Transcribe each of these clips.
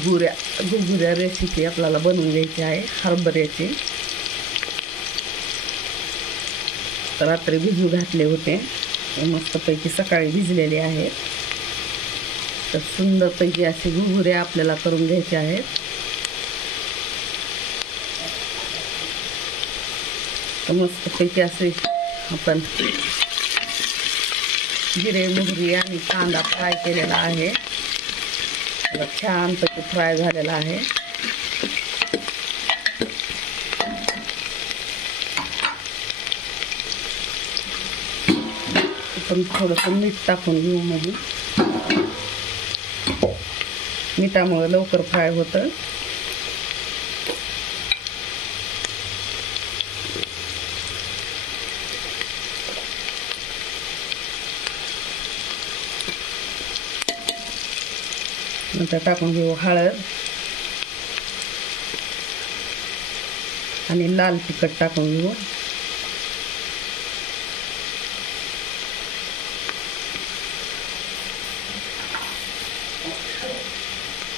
घुगुऱ्या recipe आपल्याला बनवून घ्यायची आहे हरभऱ्याची. रात्री भिजू घातले होते, मस्तपैकी सकाळी भिजलेले आहेत. तर सुंदरपैकी असे घुगुऱ्या आपल्याला करून घ्यायचे आहेत. तर मस्तपैकी असे आपण जिरे मोहरी आणि कांदा फ्राय केलेला आहे. छानपैकी फ्राय झालेला आहे. आपण थोडंसं मीठ टाकून घेऊ. मध्ये मिठामुळे लवकर फ्राय होतं. नंतर टाकून घेऊ हळद आणि लाल तिखट टाकून घेऊ.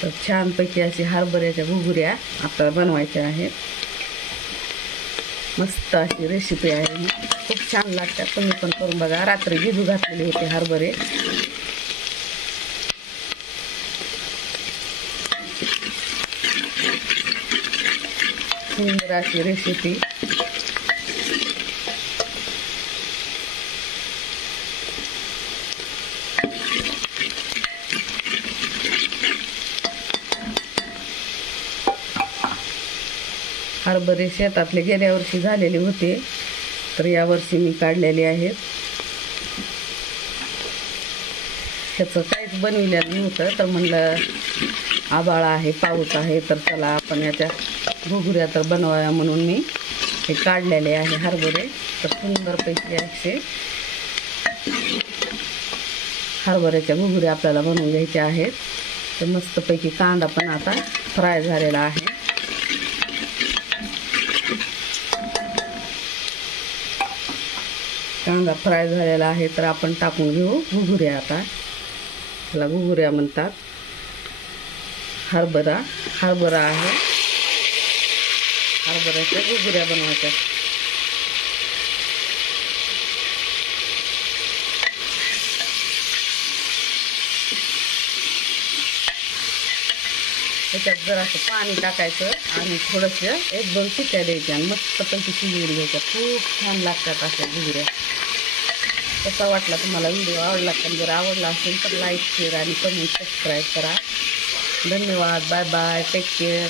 तर छानपैकी अशी हरभऱ्याच्या घुगुऱ्या आपल्याला बनवायच्या आहेत. मस्त अशी रेसिपी आहे, खूप छान लागतात. तुम्ही पण करून बघा. रात्री भिजू घातलेले होते हरभरे. सुंदर अशी रेसिपी. हरभरे शेतातले गेल्या वर्षी झालेले होते, तर यावर्षी मी काढलेले आहेत. ह्याचं काहीच बनविलेलं नव्हतं, तर म्हणलं आभाळ आहे, पाऊस आहे, तर चला आपण याच्या घुगुऱ्या तर बनवाव्या म्हणून मी हे काढलेले आहे हरभरे. तर सुंदरपैकी असे हरभऱ्याच्या घुगुऱ्या आपल्याला बनवून घ्यायच्या आहेत. तर मस्तपैकी कांदा पण आता फ्राय झालेला आहे. कांदा फ्राय झालेला आहे, तर आपण टाकून घेऊ घुगुऱ्या. आता त्याला घुगुऱ्या म्हणतात. हरभरा आहे. हरभऱ्याच्या घुगुऱ्या बनवायच्या. त्याच्यात जरासं पाणी टाकायचं आणि थोडंसं 1-2 शिट्ट्या द्यायच्या आणि मस्तपैकी शिजवून घ्यायच्या. खूप छान लागतात अशा घुगऱ्या. कसा वाटला तुम्हाला व्हिडिओ? आवडला का? जर आवडला असेल तर लाईक, शेअर आणि कमेंट, सबस्क्राईब करा. धन्यवाद. Bye bye. Take care.